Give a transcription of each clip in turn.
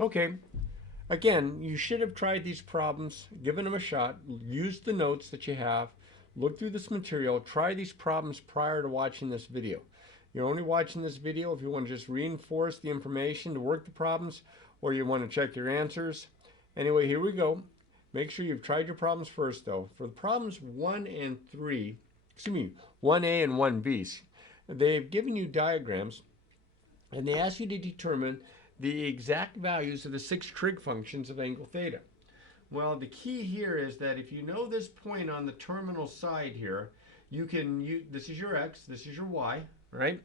Okay, again, you should have tried these problems, given them a shot, used the notes that you have, look through this material, try these problems prior to watching this video. You're only watching this video if you want to just reinforce the information to work the problems, or you want to check your answers. Anyway, here we go. Make sure you've tried your problems first, though. For the problems 1 and 3, excuse me, 1A and 1B, they've given you diagrams, and they ask you to determine the exact values of the 6 trig functions of angle theta. Well, the key here is that if you know this point on the terminal side here, you can, this is your x, this is your y, right?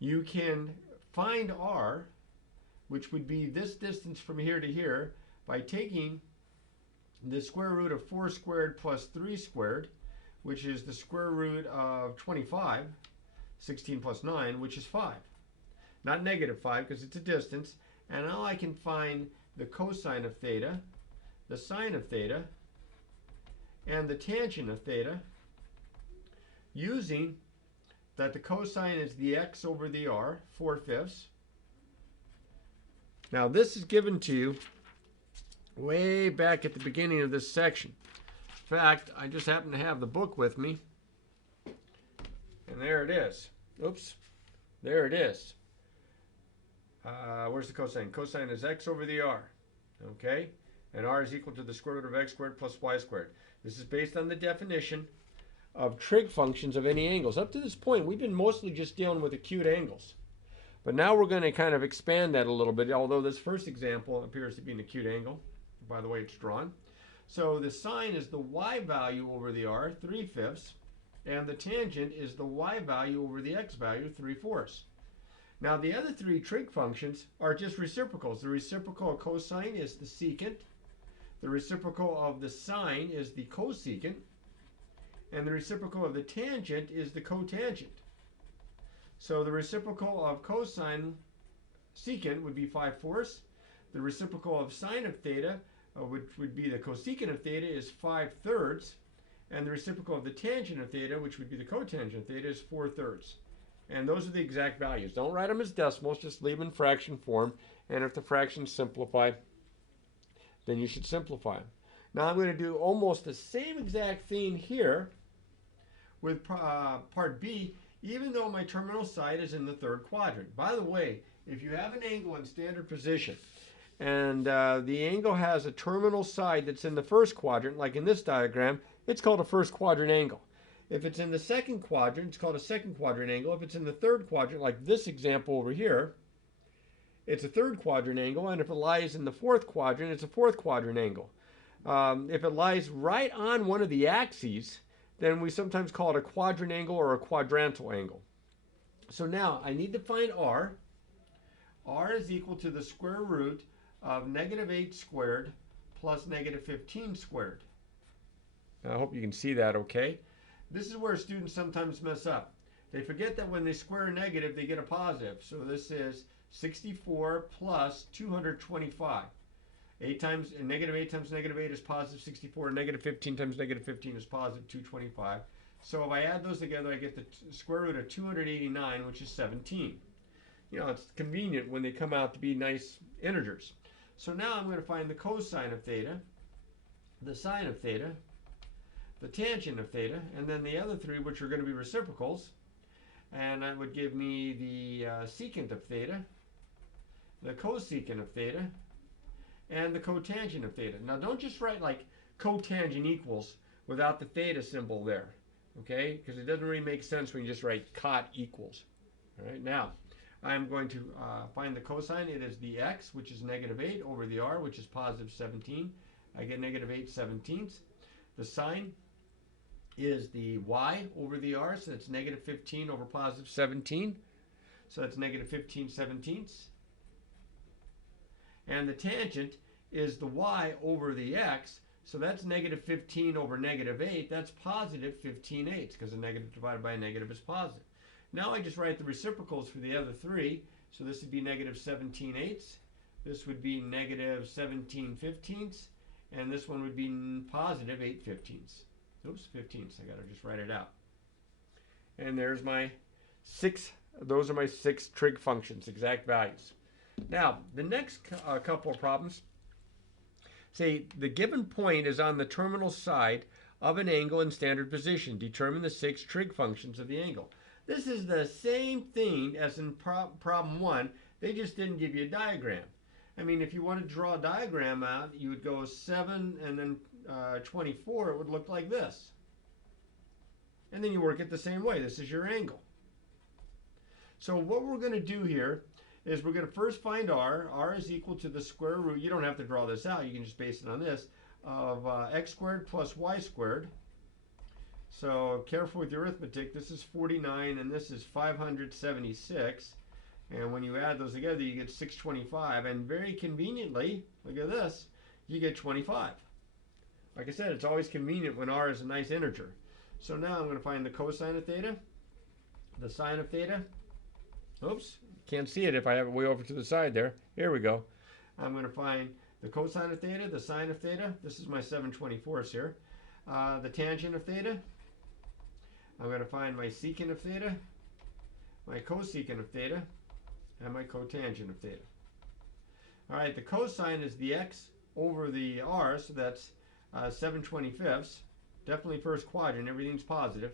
You can find r, which would be this distance from here to here, by taking the square root of 4 squared plus 3 squared, which is the square root of 25, 16 plus 9, which is 5. Not negative 5 because it's a distance. And now I can find the cosine of theta, the sine of theta, and the tangent of theta using that the cosine is the x over the r, 4/5. Now this is given to you way back at the beginning of this section. In fact, I just happen to have the book with me. And there it is. Oops. There it is. Where's the cosine? Cosine is x over the r. Okay? And r is equal to the square root of x squared plus y squared. This is based on the definition of trig functions of any angles. Up to this point, we've been mostly just dealing with acute angles. But now we're going to kind of expand that a little bit, although this first example appears to be an acute angle, by the way it's drawn. So the sine is the y value over the r, 3/5, and the tangent is the y value over the x value, 3/4. Now the other 3 trig functions are just reciprocals. The reciprocal of cosine is the secant, the reciprocal of the sine is the cosecant, and the reciprocal of the tangent is the cotangent. So the reciprocal of cosine secant would be 5/4. The reciprocal of sine of theta, which would be the cosecant of theta, is 5/3. And the reciprocal of the tangent of theta, which would be the cotangent of theta, is 4/3. And those are the exact values. Don't write them as decimals, just leave them in fraction form. And if the fractions simplify, then you should simplify them. Now I'm going to do almost the same exact thing here with part B, even though my terminal side is in the 3rd quadrant. By the way, if you have an angle in standard position, and the angle has a terminal side that's in the 1st quadrant, like in this diagram, it's called a 1st quadrant angle. If it's in the 2nd quadrant, it's called a 2nd quadrant angle. If it's in the 3rd quadrant, like this example over here, it's a 3rd quadrant angle. And if it lies in the 4th quadrant, it's a 4th quadrant angle. If it lies right on one of the axes, then we sometimes call it a quadrant angle or a quadrantal angle. So now I need to find r. R is equal to the square root of -8 squared plus -15 squared. I hope you can see that okay. This is where students sometimes mess up. They forget that when they square a negative, they get a positive. So this is 64 plus 225. 8 times, -8 times -8 is positive 64. -15 times -15 is positive 225. So if I add those together, I get the square root of 289, which is 17. You know, it's convenient when they come out to be nice integers. So now I'm going to find the cosine of theta, the sine of theta, the tangent of theta, and then the other 3, which are going to be reciprocals. And that would give me the secant of theta, the cosecant of theta, and the cotangent of theta. Now don't just write like cotangent equals without the theta symbol there, okay? Because it doesn't really make sense when you just write cot equals. All right, now I'm going to find the cosine. It is the x, which is -8, over the r, which is positive 17. I get -8/17. The sine is the y over the r, so that's -15 over positive 17. So that's -15/17. And the tangent is the y over the x, so that's -15 over -8. That's positive 15/8, because a negative divided by a negative is positive. Now I just write the reciprocals for the other 3. So this would be -17/8. This would be -17/15. And this one would be positive 8/15. Oops, 15ths. I got to just write it out. And there's my 6. Those are my 6 trig functions, exact values. Now, the next couple of problems say the given point is on the terminal side of an angle in standard position. Determine the 6 trig functions of the angle. This is the same thing as in problem 1. They just didn't give you a diagram. I mean, if you wanted to draw a diagram out, you would go 7 and then 24. It would look like this. And then you work it the same way. This is your angle. So what we're going to do here is we're going to first find r. R is equal to the square root. You don't have to draw this out. You can just base it on this. Of x squared plus y squared. So careful with your arithmetic. This is 49 and this is 576. And when you add those together, you get 625. And very conveniently, look at this, you get 25. Like I said, it's always convenient when r is a nice integer. So now I'm going to find the cosine of theta, the sine of theta. Oops, can't see it if I have it way over to the side there. Here we go. I'm going to find the cosine of theta, the sine of theta. This is my 7/24 here. The tangent of theta. I'm going to find my secant of theta, my cosecant of theta, and my cotangent of theta. All right, the cosine is the x over the r, so that's 7/25. Definitely first quadrant, everything's positive.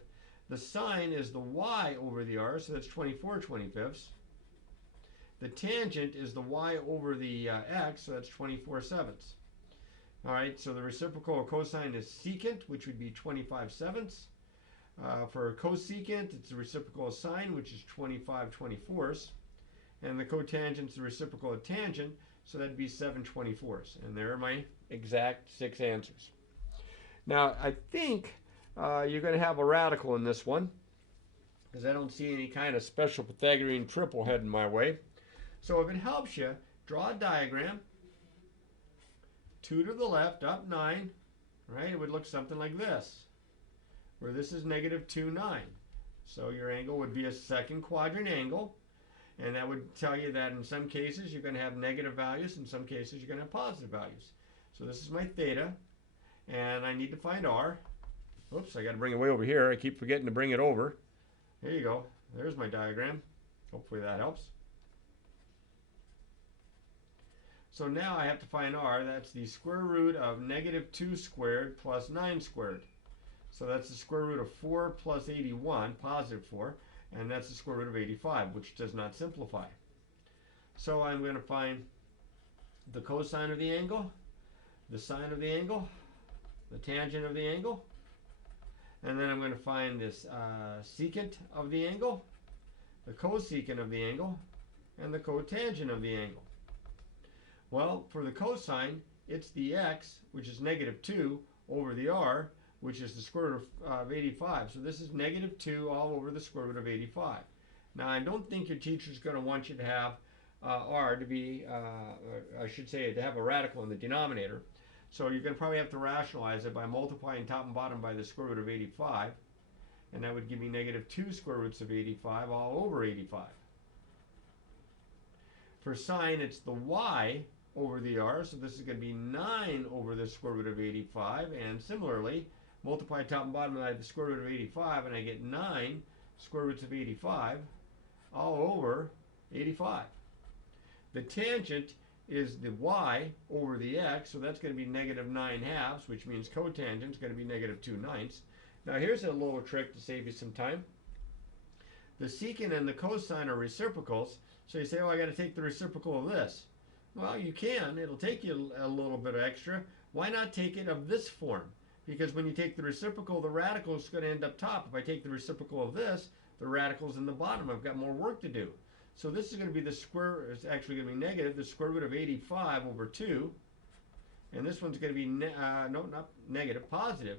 The sine is the y over the r, so that's 24/25. The tangent is the y over the x, so that's 24/7. All right, so the reciprocal of cosine is secant, which would be 25/7. For cosecant, it's the reciprocal of sine, which is 25/24. And the cotangent is the reciprocal of tangent, so that'd be 7/24. And there are my exact 6 answers. Now, I think you're going to have a radical in this one, because I don't see any kind of special Pythagorean triple heading my way. So if it helps you, draw a diagram. 2 to the left, up 9, right? It would look something like this, where this is -2, 9. So your angle would be a second quadrant angle, and that would tell you that in some cases you're going to have negative values, in some cases you're going to have positive values. So this is my theta, and I need to find r. Oops, I got to bring it way over here. I keep forgetting to bring it over. There you go. There's my diagram. Hopefully that helps. So now I have to find r. That's the square root of -2 squared plus 9 squared. So that's the square root of 4 plus 81, positive 4, and that's the square root of 85, which does not simplify. So I'm going to find the cosine of the angle, the sine of the angle, the tangent of the angle, and then I'm going to find this secant of the angle, the cosecant of the angle, and the cotangent of the angle. Well, for the cosine, it's the x, which is -2, over the r, which is the square root of 85. So this is -2 all over the square root of 85. Now, I don't think your teacher's going to want you to have r to be, I should say, to have a radical in the denominator. So you're going to probably have to rationalize it by multiplying top and bottom by the square root of 85. And that would give me -2 square roots of 85 all over 85. For sine, it's the y over the r, so this is going to be 9 over the square root of 85, and similarly, multiply top and bottom by the square root of 85, and I get 9 square roots of 85 all over 85. The tangent is the y over the x, so that's going to be -9/2, which means cotangent is going to be -2/9. Now here's a little trick to save you some time. The secant and the cosine are reciprocals, so you say, oh, I got to take the reciprocal of this. Well, you can. It'll take you a little bit extra. Why not take it of this form? Because when you take the reciprocal, the radical is going to end up top. If I take the reciprocal of this, the radical's in the bottom. I've got more work to do. So this is going to be the square, it's actually going to be negative, the square root of 85 over 2. And this one's going to be, no, not negative, positive.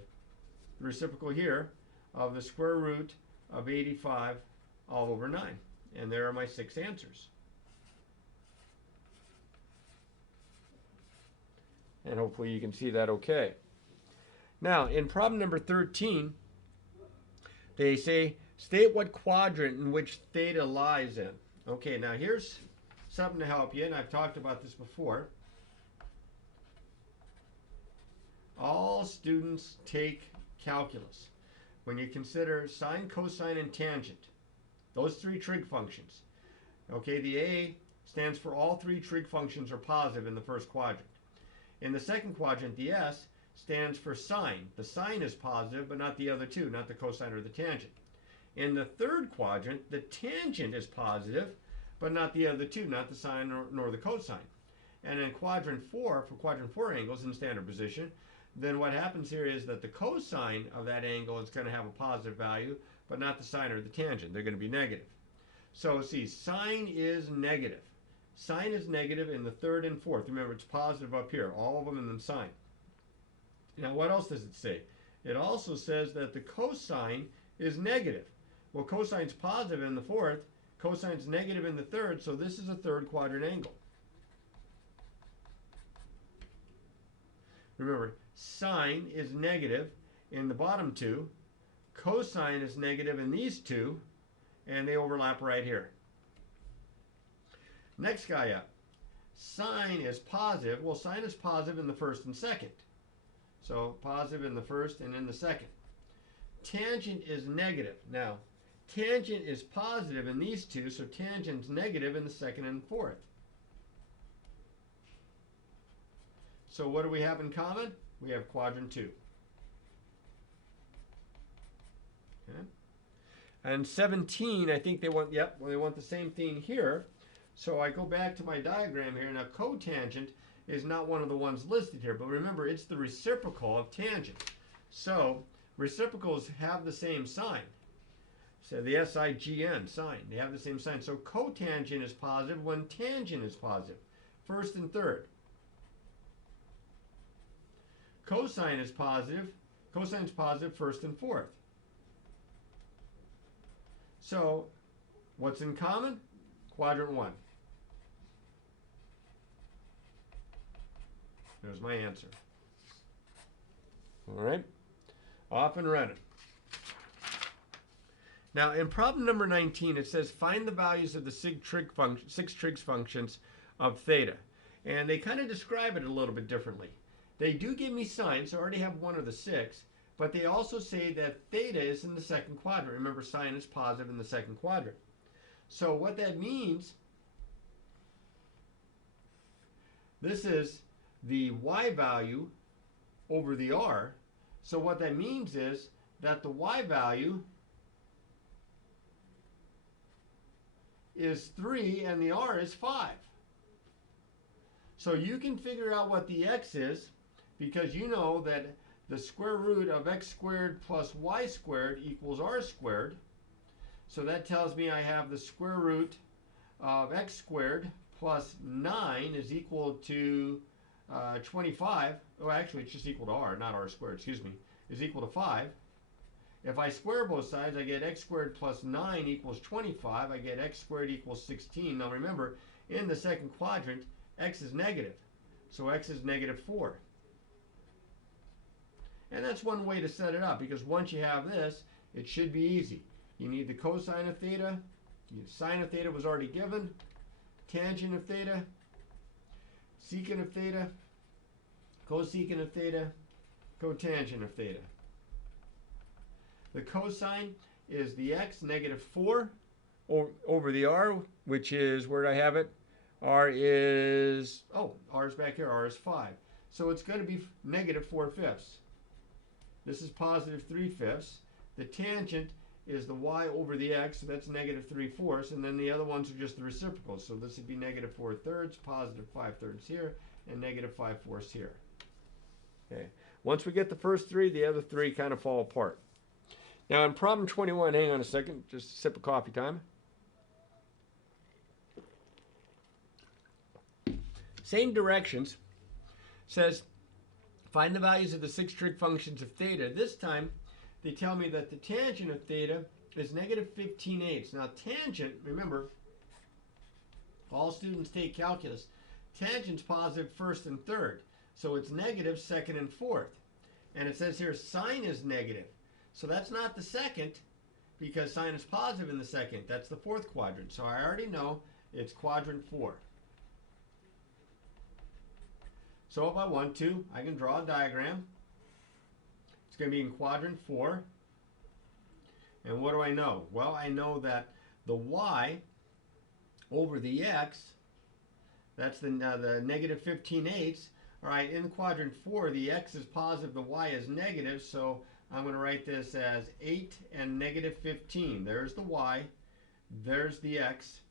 The reciprocal here of the square root of 85 all over 9. And there are my 6 answers. And hopefully you can see that okay. Now, in problem number 13, they say, state what quadrant in which theta lies in. Okay, now here's something to help you, and I've talked about this before. All students take calculus when you consider sine, cosine, and tangent. Those 3 trig functions. Okay, the A stands for all three trig functions are positive in the first quadrant. In the second quadrant, the S stands for sine. The sine is positive, but not the other two, not the cosine or the tangent. In the third quadrant, the tangent is positive, but not the other two, not the sine nor the cosine. And in quadrant 4, for quadrant 4 angles in standard position, then what happens here is that the cosine of that angle is going to have a positive value, but not the sine or the tangent. They're going to be negative. So see, sine is negative. Sine is negative in the third and fourth. Remember, it's positive up here, all of them, and then sine. Now, what else does it say? It also says that the cosine is negative. Well, cosine's positive in the fourth, cosine's negative in the third, so this is a third quadrant angle. Remember, sine is negative in the bottom two, cosine is negative in these two, and they overlap right here. Next guy up. Sine is positive. Well, sine is positive in the first and second. So positive in the first and in the second. Tangent is negative. Now, tangent is positive in these two, so tangent's negative in the second and fourth. So what do we have in common? We have quadrant 2. Okay. And 17, I think they want, yep, well, they want the same thing here. So I go back to my diagram here. Now, cotangent is not one of the ones listed here, but remember, it's the reciprocal of tangent. So reciprocals have the same sign. So the SIGN, sign, they have the same sign. So cotangent is positive when tangent is positive, first and third. Cosine is positive. Cosine's positive first and fourth. So what's in common? Quadrant 1. There's my answer. All right. Off and running. Now, in problem number 19, it says find the values of the six trig functions of theta. And they kind of describe it a little bit differently. They do give me sine, so I already have one of the 6, but they also say that theta is in the second quadrant. Remember, sine is positive in the second quadrant. So what that means, this is the y value over the r. So what that means is that the y value is 3 and the r is 5. So you can figure out what the x is because you know that the square root of x squared plus y squared equals r squared. So that tells me I have the square root of x squared plus 9 is equal to 25. Oh, actually, it's just equal to r, not r squared, excuse me, is equal to 5. If I square both sides, I get x squared plus 9 equals 25. I get x squared equals 16. Now remember, in the second quadrant, x is negative. So x is negative 4. And that's one way to set it up, because once you have this, it should be easy. You need the cosine of theta. Sine of theta was already given. Tangent of theta. Secant of theta. Cosecant of theta. Cotangent of theta. The cosine is the x, negative 4, over the r, which is, where do I have it? R is, oh, r is back here, r is 5. So it's going to be negative 4/5. This is positive 3/5. The tangent is the y over the x, so that's negative 3/4, and then the other ones are just the reciprocals. So this would be negative 4/3, positive 5/3 here, and negative 5/4 here. Okay. Once we get the first three, the other three kind of fall apart. Now in problem 21, hang on a second, just a sip of coffee time. Same directions. Says, find the values of the 6 trig functions of theta. This time, they tell me that the tangent of theta is negative 15/8. Now tangent, remember, all students take calculus. Tangent's positive first and third. So it's negative second and fourth. And it says here sine is negative. So that's not the second, because sine is positive in the second. That's the fourth quadrant. So I already know it's quadrant 4. So if I want to, I can draw a diagram. It's going to be in quadrant 4. And what do I know? Well, I know that the y over the x That's the negative 15/8. All right, in quadrant 4, the x is positive, the y is negative, so I'm going to write this as 8 and negative 15. There's the y, there's the x,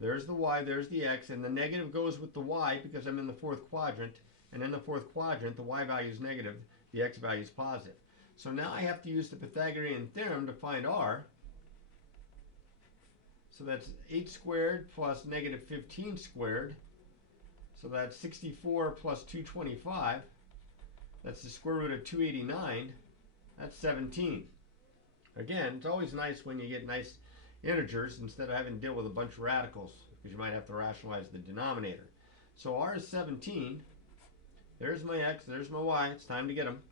there's the y, there's the x, and the negative goes with the y because I'm in the fourth quadrant, and in the fourth quadrant, the y value is negative, the x value is positive. So now I have to use the Pythagorean Theorem to find r. So that's 8 squared plus negative 15 squared. So that's 64 plus 225. That's the square root of 289. That's 17. Again, it's always nice when you get nice integers instead of having to deal with a bunch of radicals, because you might have to rationalize the denominator. So r is 17. There's my x, there's my y. It's time to get them.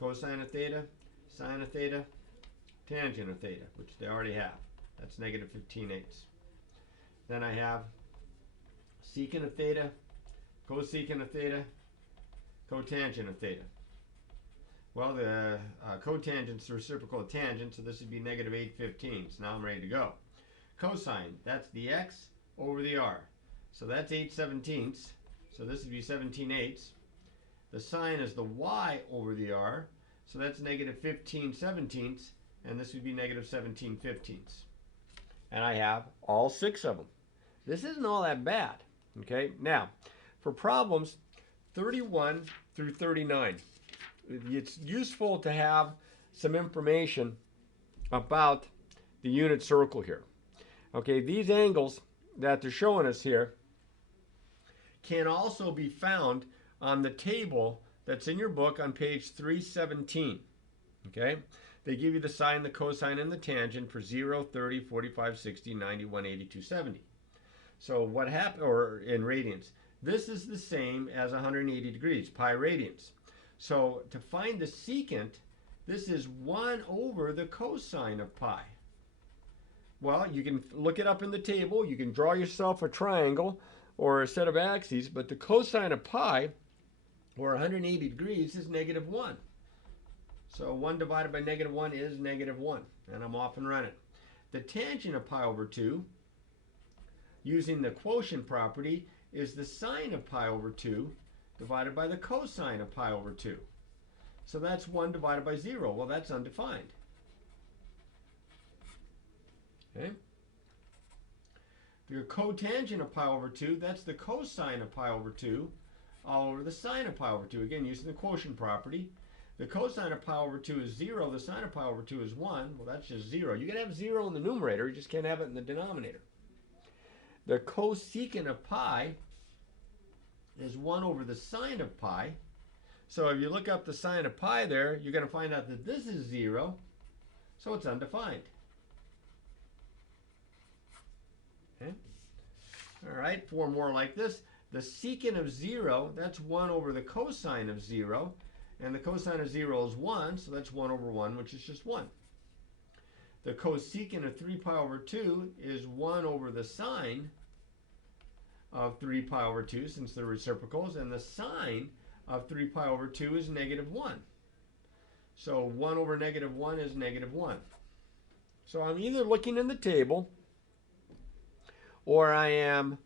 Cosine of theta, sine of theta, tangent of theta, which they already have. That's negative 15/8. Then I have secant of theta, cosecant of theta, cotangent of theta. Well, the cotangent's the reciprocal of tangent, so this would be negative 8/15. Now I'm ready to go. Cosine, that's the x over the r. So that's 8/17. So this would be 17/8. The sine is the y over the r. So that's negative 15/17. And this would be negative 17/15. And I have all 6 of them. This isn't all that bad. Okay, now for problems 31 through 39, it's useful to have some information about the unit circle here. Okay, these angles that they're showing us here can also be found on the table that's in your book on page 317. Okay, they give you the sine, the cosine, and the tangent for 0, 30, 45, 60, 90, 180, 270. So what happened, or in radians, this is the same as 180 degrees, pi radians. So to find the secant, this is 1 over the cosine of pi. Well, you can look it up in the table. You can draw yourself a triangle or a set of axes, but the cosine of pi, or 180 degrees, is negative 1. So 1 divided by negative 1 is negative 1, and I'm off and running. The tangent of pi over 2, using the quotient property, is the sine of pi over 2 divided by the cosine of pi over 2. So that's 1 divided by 0. Well, that's undefined. Okay. The cotangent of pi over 2, that's the cosine of pi over 2 all over the sine of pi over 2. Again, using the quotient property. The cosine of pi over 2 is 0. The sine of pi over 2 is 1. Well, that's just 0. You can have 0 in the numerator. You just can't have it in the denominator. The cosecant of pi is 1 over the sine of pi. So if you look up the sine of pi there, you're going to find out that this is 0. So it's undefined. Okay. All right, 4 more like this. The secant of 0, that's 1 over the cosine of 0. And the cosine of 0 is 1, so that's 1 over 1, which is just 1. The cosecant of 3 pi over 2 is 1 over the sine of 3 pi over 2, since they're reciprocals. And the sine of 3 pi over 2 is negative 1. So 1 over negative 1 is negative 1. So I'm either looking in the table, or I am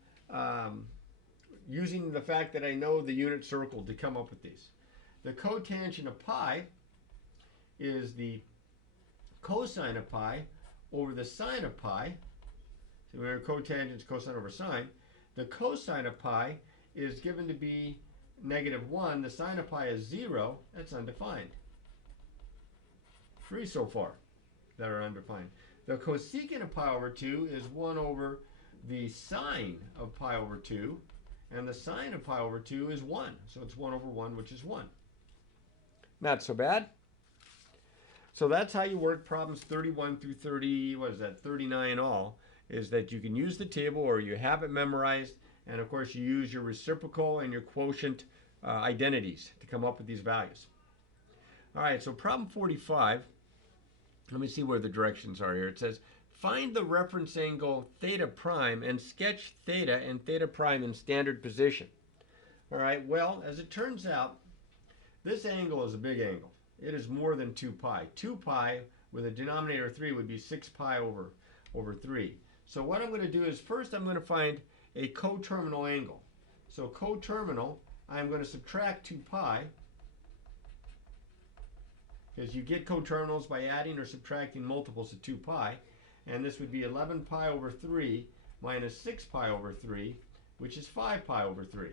using the fact that I know the unit circle to come up with these. The cotangent of pi is the cosine of pi over the sine of pi. So remember, cotangent is cosine over sine. The cosine of pi is given to be negative 1. The sine of pi is 0. That's undefined. 3 so far that are undefined. The cosecant of pi over 2 is 1 over the sine of pi over 2. And the sine of pi over 2 is 1. So it's 1 over 1, which is 1. Not so bad. So that's how you work problems 31 through 39 all, is that you can use the table or you have it memorized, and of course you use your reciprocal and your quotient identities to come up with these values. All right, so problem 45, let me see where the directions are here. It says, find the reference angle theta prime and sketch theta and theta prime in standard position. All right, well, as it turns out, this angle is a big angle. It is more than 2 pi. 2 pi with a denominator of 3 would be 6 pi over 3. So what I'm going to do is first I'm going to find a coterminal angle. So coterminal, I'm going to subtract 2 pi, because you get coterminals by adding or subtracting multiples of 2 pi. And this would be 11 pi over 3 minus 6 pi over 3, which is 5 pi over 3.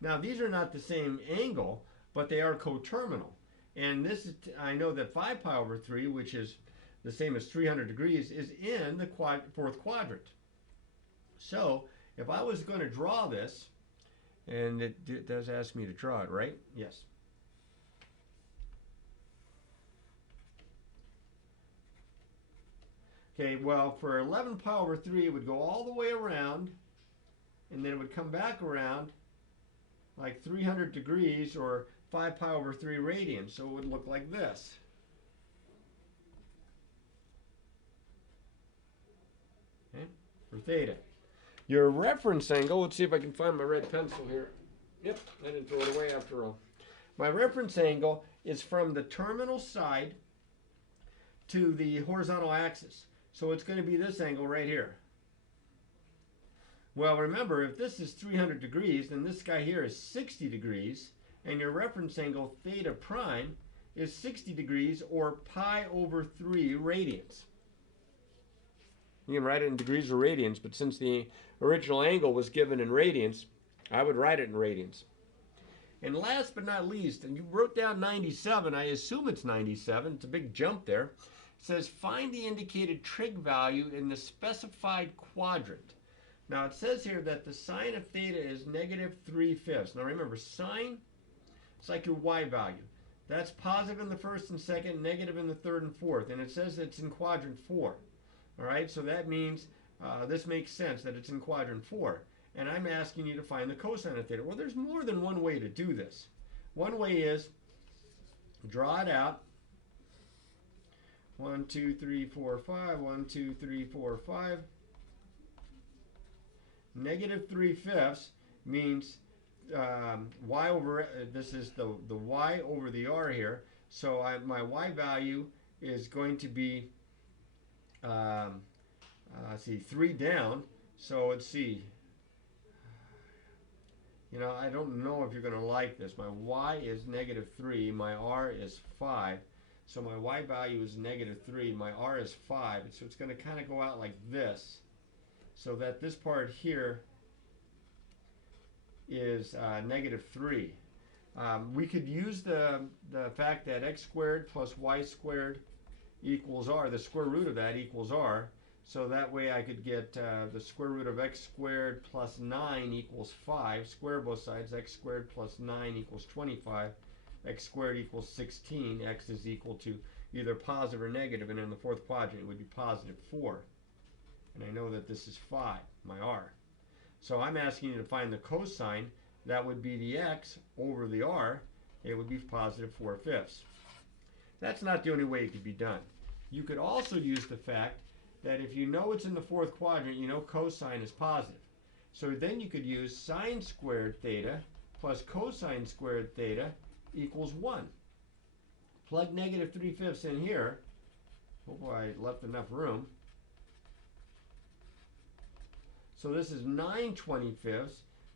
Now these are not the same angle, but they are coterminal. And this is, I know that 5 pi over 3, which is the same as 300 degrees, is in the fourth quadrant. So if I was going to draw this, and it does ask me to draw it, right? Yes. Okay, well, for 11 pi over 3, it would go all the way around, and then it would come back around like 300 degrees, or 5 pi over 3 radians. So it would look like this. Okay, for theta. Your reference angle, let's see if I can find my red pencil here. Yep, I didn't throw it away after all. My reference angle is from the terminal side to the horizontal axis. So it's going to be this angle right here. Well, remember, if this is 300 degrees, then this guy here is 60 degrees, and your reference angle theta prime is 60 degrees, or pi over 3 radians. You can write it in degrees or radians, but since the original angle was given in radians, I would write it in radians. And last but not least, and you wrote down 97, I assume it's 97, it's a big jump there. It says find the indicated trig value in the specified quadrant. Now it says here that the sine of theta is negative 3/5. Now remember, sine, it's like your y value. That's positive in the first and second, negative in the third and fourth. And it says it's in quadrant 4. All right, so that means this makes sense that it's in quadrant 4. And I'm asking you to find the cosine of theta. Well, there's more than one way to do this. One way is draw it out. 1, 2, 3, 4, 5. 1, 2, 3, 4, 5. Negative 3/5 means y over, this is the y over the r here. So my y value is going to be, let's see, 3 down. So let's see. You know, I don't know if you're going to like this. My y is negative 3. My r is 5. So my y value is negative 3. My r is 5. So it's going to kind of go out like this. So that this part here is negative 3. We could use the fact that x squared plus y squared equals r. The square root of that equals r. So that way I could get the square root of x squared plus 9 equals 5. Square both sides. X squared plus 9 equals 25. X squared equals 16. X is equal to either positive or negative. And in the fourth quadrant it would be positive 4. And I know that this is 5, my r. So I'm asking you to find the cosine. That would be the x over the r. It would be positive 4/5. That's not the only way it could be done. You could also use the fact that if you know it's in the fourth quadrant, you know cosine is positive. So then you could use sine squared theta plus cosine squared theta equals 1. Plug negative 3/5 in here. Hope I left enough room. So this is 9/25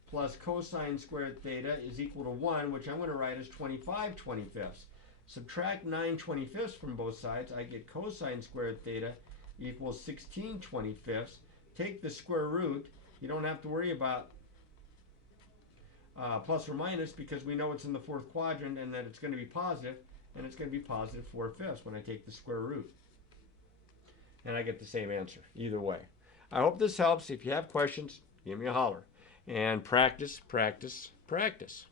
plus cosine squared theta is equal to 1, which I'm going to write as 25/25. Subtract 9/25 from both sides. I get cosine squared theta equals 16/25. Take the square root. You don't have to worry about plus or minus, because we know it's in the fourth quadrant and that it's going to be positive, and it's going to be positive 4/5 when I take the square root. And I get the same answer either way. I hope this helps. If you have questions, give me a holler. And practice, practice, practice.